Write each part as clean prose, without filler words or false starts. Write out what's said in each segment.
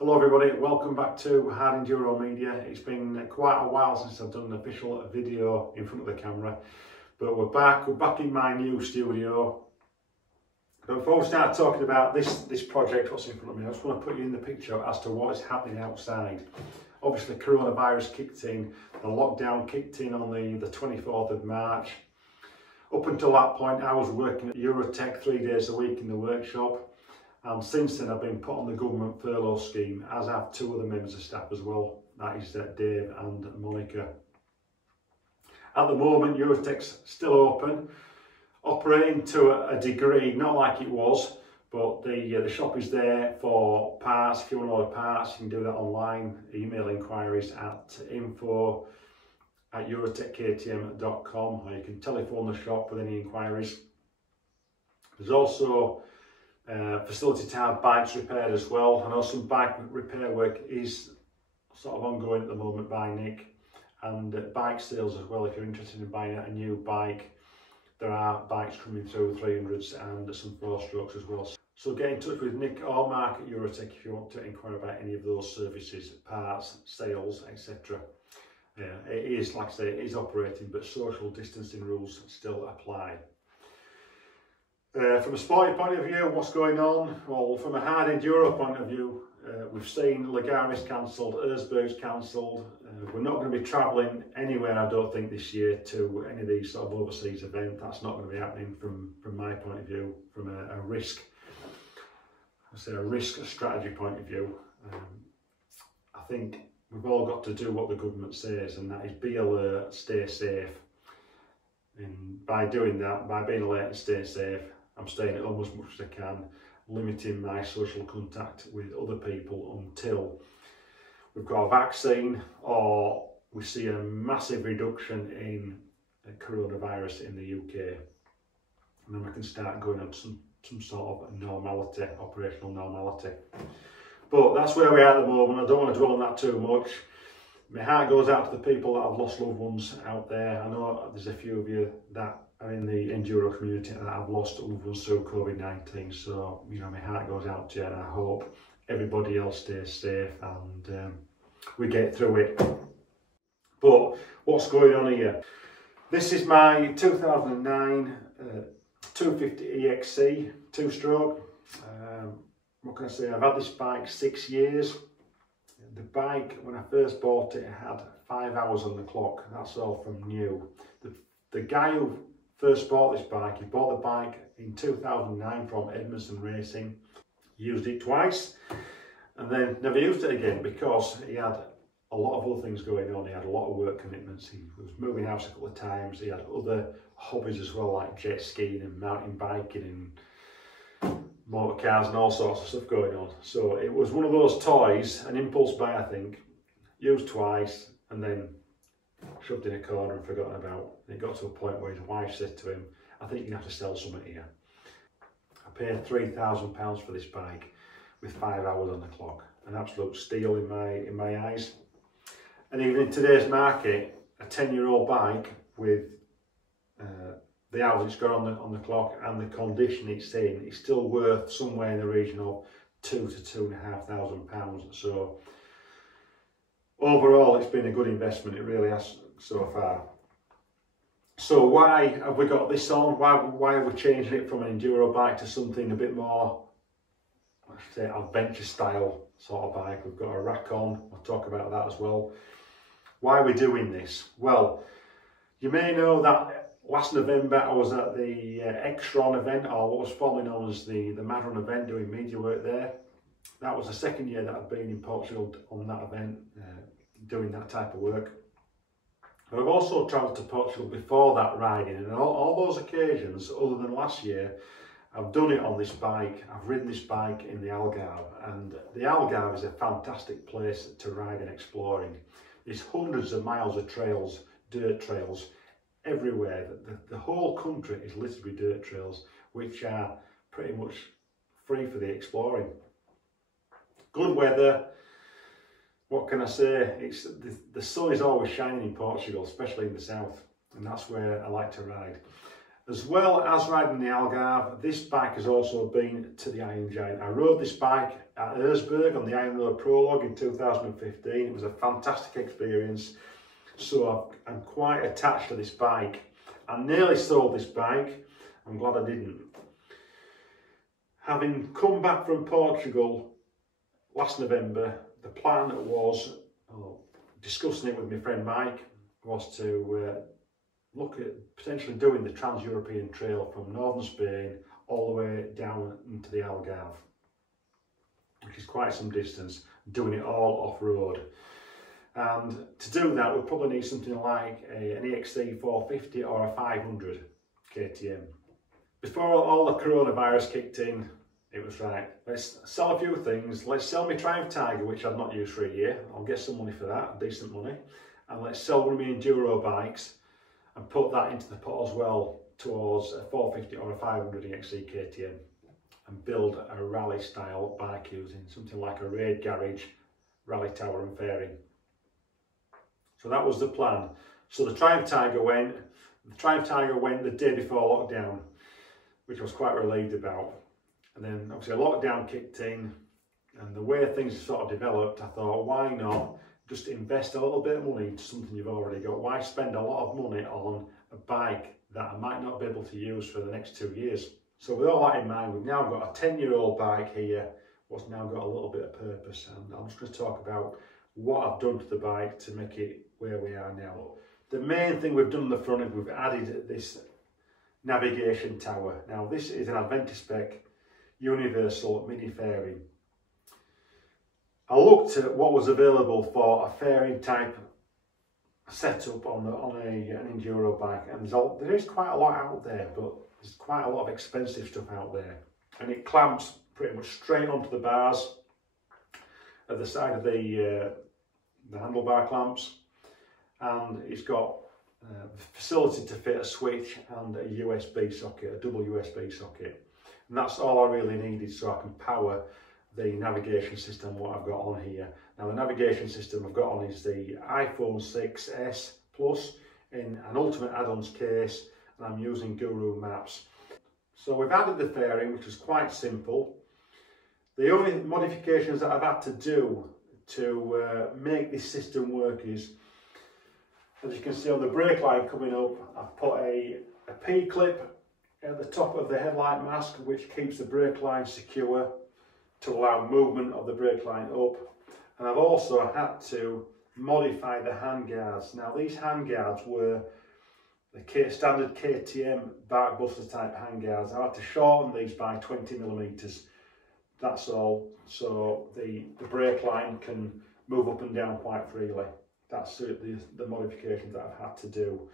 Hello everybody, welcome back to Hard Enduro Media. It's been quite a while since I've done an official video in front of the camera, but we're back in my new studio. But before we start talking about this project, what's in front of me, I just want to put you in the picture as to what is happening outside. Obviously coronavirus kicked in, the lockdown kicked in on the 24th of March. Up until that point I was working at Media-Eurotek 3 days a week in the workshop. And since then I've been put on the government furlough scheme, as have two other members of staff as well, that is Dave and Monica. At the moment Media-Eurotek's still open, operating to a degree, not like it was, but the shop is there for parts. If you want to order parts you can do that online, email inquiries at info@eurotekktm.com, or you can telephone the shop with any inquiries. There's also facility to have bikes repaired as well. I know some bike repair work is sort of ongoing at the moment by Nick, and bike sales as well. If you're interested in buying a new bike, there are bikes coming through, 300s and some 4-strokes as well. So get in touch with Nick or Mark at Media-Eurotek if you want to inquire about any of those services, parts, sales, etc. It is, like I say, it is operating, but social distancing rules still apply. From a sporting point of view, what's going on? Well, from a hard enduro point of view, we've seen Lagari's cancelled, Erzberg's cancelled. We're not going to be travelling anywhere, I don't think, this year to any of these sort of overseas events. That's not going to be happening from my point of view, from a risk strategy point of view. I think we've all got to do what the government says, and that is be alert, stay safe. And by doing that, by being alert and staying safe, I'm staying at home as much as I can, limiting my social contact with other people until we've got a vaccine or we see a massive reduction in coronavirus in the UK. And then we can start going on some sort of normality, operational normality. But that's where we are at the moment. I don't want to dwell on that too much. My heart goes out to the people that have lost loved ones out there. I know there's a few of you that are in the enduro community that have lost loved ones through COVID-19. So, you know, my heart goes out to you, and I hope everybody else stays safe and we get through it. But what's going on here? This is my 2009 250 EXC 2-stroke. What can I say? I've had this bike 6 years. The bike, when I first bought it, had 5 hours on the clock. That's all from new. The guy who first bought this bike, he bought the bike in 2009 from Edmondson Racing. He used it twice and then never used it again because he had a lot of other things going on. He had a lot of work commitments. He was moving house a couple of times. He had other hobbies as well, like jet skiing and mountain biking and motor cars and all sorts of stuff going on. So it was one of those toys, an impulse buy, I think, used twice and then shoved in a corner and forgotten about. And it got to a point where his wife said to him, I think you have to sell something here. I paid £3,000 for this bike with 5 hours on the clock. An absolute steal in my eyes. And even in today's market, a 10-year-old bike with the hours it's got on the clock and the condition it's in, it's still worth somewhere in the region of £2,000 to £2,500. So overall, it's been a good investment. It really has so far. So why have we got this on? Why are we changing it from an enduro bike to something a bit more, let's say, adventure style sort of bike? We've got a rack on. I'll talk about that as well. Why are we doing this? Well, you may know that last November I was at the X-Ron event, or what was formerly known as the Madron event, doing media work there. That was the second year that I've been in Portugal on that event, doing that type of work. But I've also travelled to Portugal before that riding, and all those occasions, other than last year, I've done it on this bike. I've ridden this bike in the Algarve, and the Algarve is a fantastic place to ride and exploring. There's hundreds of miles of trails, dirt trails, everywhere. The whole country is littered with dirt trails, which are pretty much free for the exploring. Good weather. What can I say? The sun is always shining in Portugal, especially in the south, and that's where I like to ride. As well as riding the Algarve, this bike has also been to the Iron Giant. I rode this bike at Erzberg on the Iron Road Prologue in 2015. It was a fantastic experience, so I'm quite attached to this bike. I nearly sold this bike. I'm glad I didn't. Having come back from Portugal last November, the plan was, discussing it with my friend Mike, was to look at potentially doing the Trans-European Trail from northern Spain all the way down into the Algarve, which is quite some distance, doing it all off-road. And to do that, we'll probably need something like an EXC 450 or a 500 KTM. Before all the coronavirus kicked in, it was right, let's sell a few things. Let's sell my Triumph Tiger, which I've not used for a year. I'll get some money for that, decent money. And let's sell one of my Enduro bikes and put that into the pot as well towards a 450 or a 500 EXC KTM and build a rally style bike using something like a raid garage, rally tower and fairing. So that was the plan. So the Triumph Tiger went the day before lockdown, which I was quite relieved about. And then obviously lockdown kicked in, and the way things sort of developed, I thought, why not just invest a little bit of money into something you've already got? Why spend a lot of money on a bike that I might not be able to use for the next 2 years? So with all that in mind, we've now got a 10-year-old bike here, what's now got a little bit of purpose, and I'm just going to talk about what I've done to the bike to make it where we are now. The main thing we've done on the front is we've added this navigation tower. Now this is an Adventure Spec universal mini fairing. I looked at what was available for a fairing type setup on an enduro bike, and there is quite a lot out there, but there's quite a lot of expensive stuff out there, and it clamps pretty much straight onto the bars at the side of the handlebar clamps, and it's got the facility to fit a switch and a USB socket, a double USB socket. And that's all I really needed so I can power the navigation system what I've got on here. Now the navigation system I've got on is the iPhone 6s Plus in an Ultimate Add-ons case, and I'm using Guru Maps. So we've added the fairing, which is quite simple. The only modifications that I've had to do to make this system work is, as you can see on the brake line coming up, I've put a P-clip at the top of the headlight mask, which keeps the brake line secure to allow movement of the brake line up. And I've also had to modify the handguards. Now these handguards were the standard KTM Barkbuster type handguards. I had to shorten these by 20mm. That's all, so the brake line can move up and down quite freely. That's the modifications that I've had to do.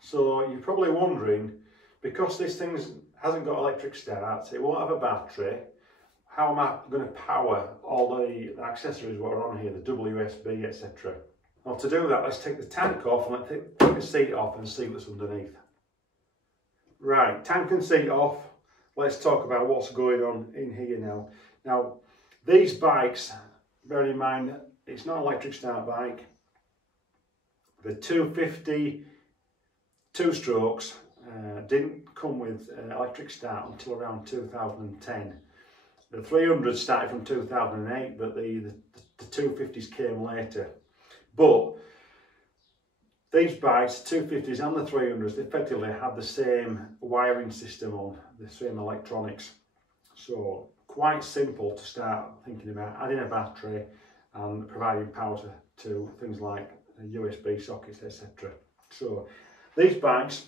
So you're probably wondering, because this thing hasn't got electric start, it won't have a battery, how am I going to power all the accessories that are on here, the WSB, etc. Well, to do that, let's take the tank off and let's take the seat off and see what's underneath. Right, tank and seat off. Let's talk about what's going on in here now. Now, these bikes, bear in mind, it's not an electric start bike. The 250 two-strokes didn't come with electric start until around 2010. The 300s started from 2008, but the 250s came later. But these bikes, the 250s and the 300s, effectively had the same wiring system on, the same electronics. So quite simple to start thinking about adding a battery and providing power to things like USB sockets, etc. So these bikes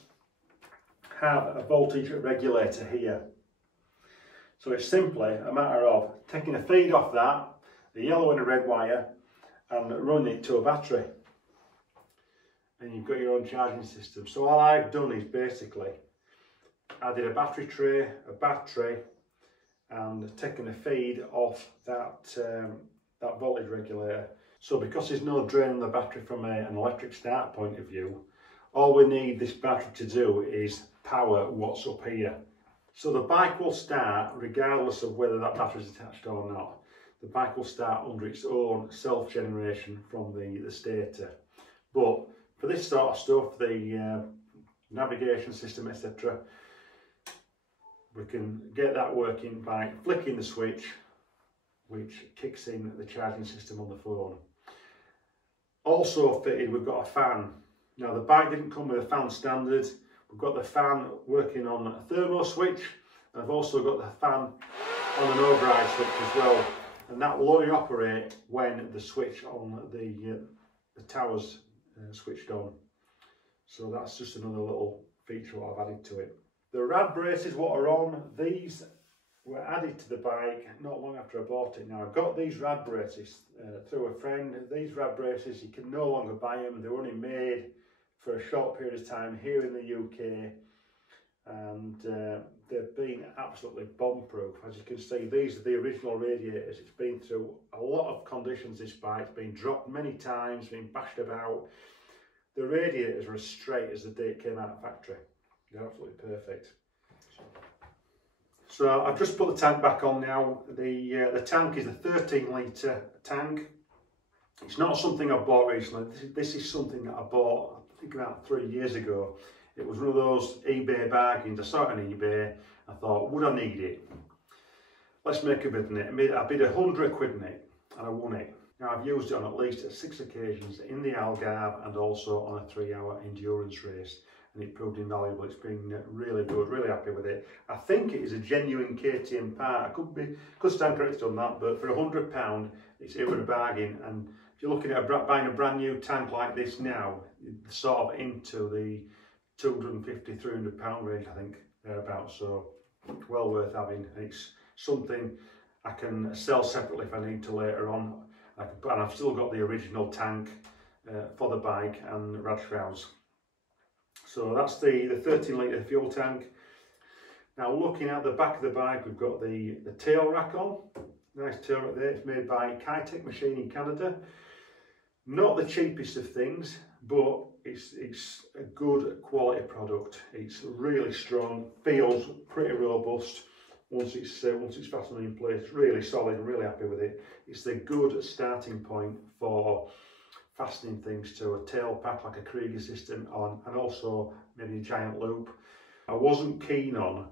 have a voltage regulator here. So it's simply a matter of taking a feed off that, the yellow and the red wire, and running it to a battery. And you've got your own charging system. So all I've done is basically added a battery tray, a battery, and taken a feed off that voltage regulator. So because there's no drain on the battery from an electric start point of view, all we need this battery to do is power what's up here. So the bike will start regardless of whether that battery is attached or not. The bike will start under its own self-generation from the stator. But for this sort of stuff, the navigation system, etc. We can get that working by flicking the switch, which kicks in the charging system on the phone. Also fitted, we've got a fan. Now the bike didn't come with a fan standard. We've got the fan working on a thermo switch, and I've also got the fan on an override switch as well, and that will only operate when the switch on the tower's switched on. So that's just another little feature what I've added to it. The rad braces what are on, these were added to the bike not long after I bought it. Now I've got these rad braces through a friend. These rad braces, you can no longer buy them. They're only made for a short period of time here in the UK, and they've been absolutely bomb-proof. As you can see, these are the original radiators. It's been through a lot of conditions, this bike. It's been dropped many times, been bashed about. The radiators are as straight as the day it came out of factory. They're absolutely perfect. So I've just put the tank back on now. The tank is a 13-litre tank. It's not something I bought recently. This is something that I bought, I think, about 3 years ago. It was one of those eBay bargains. I saw it on eBay. I thought, would I need it? Let's make a bid on it. I bid 100 quid in it, and I won it. Now I've used it on at least 6 occasions in the Algarve and also on a 3-hour endurance race, and it proved invaluable. It's been really good, really happy with it. I think it is a genuine KTM part. I could stand corrected on that, but for £100, it's a bargain. And if you're looking at buying a brand new tank like this now, it's sort of into the £250, £300 range, I think, thereabouts. So well worth having. It's something I can sell separately if I need to later on. And I've still got the original tank for the bike and rad shrouds. So that's the 13-litre fuel tank. Now looking at the back of the bike, we've got the tail rack on. Nice tail rack there. It's made by Kytech machine in Canada. Not the cheapest of things, but it's a good quality product. It's really strong, feels pretty robust. Once it's fastened in place, really solid, and really happy with it. It's the good starting point for fastening things to a tail pack like a Krieger system on, and also maybe a giant loop. I wasn't keen on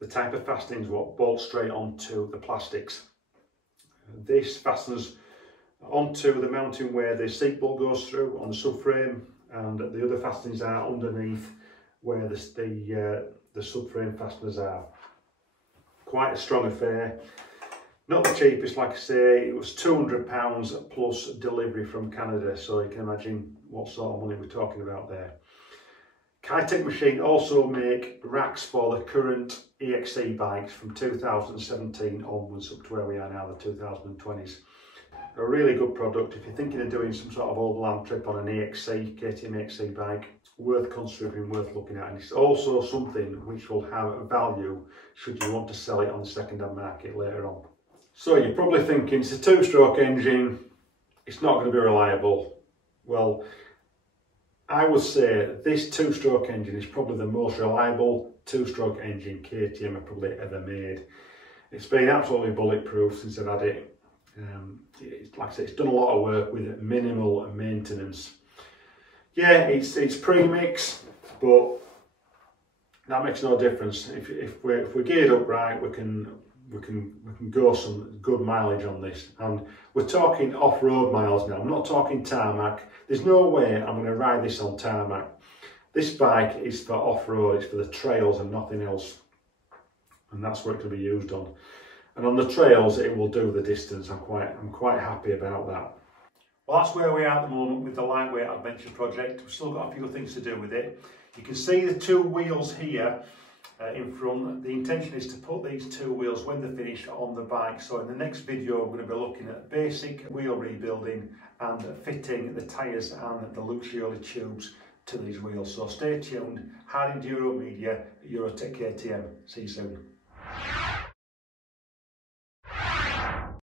the type of fastenings what bolt straight onto the plastics. This fastens onto the mounting where the seat bolt goes through on the subframe, and the other fastenings are underneath where the subframe fasteners are. Quite a strong affair. Not the cheapest, like I say. It was £200 plus delivery from Canada, so you can imagine what sort of money we're talking about there. Kytech machine also make racks for the current EXC bikes from 2017 onwards up to where we are now, the 2020s. A really good product. If you're thinking of doing some sort of overland trip on an EXC, KTM EXC bike, worth considering, worth looking at, and it's also something which will have a value should you want to sell it on the second-hand market later on. So you're probably thinking, it's a 2-stroke engine, it's not going to be reliable. Well, I would say this 2-stroke engine is probably the most reliable 2-stroke engine KTM have probably ever made. It's been absolutely bulletproof since I've had it. Like I say, it's done a lot of work with minimal maintenance. Yeah, it's pre-mix, but that makes no difference. If we're geared up right, we can go some good mileage on this. And we're talking off-road miles now. I'm not talking tarmac. There's no way I'm going to ride this on tarmac. This bike is for off-road. It's for the trails and nothing else. And that's what it can be used on. And on the trails, it will do the distance. I'm quite happy about that. Well, that's where we are at the moment with the Lightweight Adventure project. We've still got a few things to do with it. You can see the 2 wheels here in front. The intention is to put these 2 wheels, when they're finished, on the bike. So in the next video, we're going to be looking at basic wheel rebuilding and fitting the tyres and the Luxioli tubes to these wheels. So stay tuned. Hard Enduro Media, Eurotek KTM. See you soon.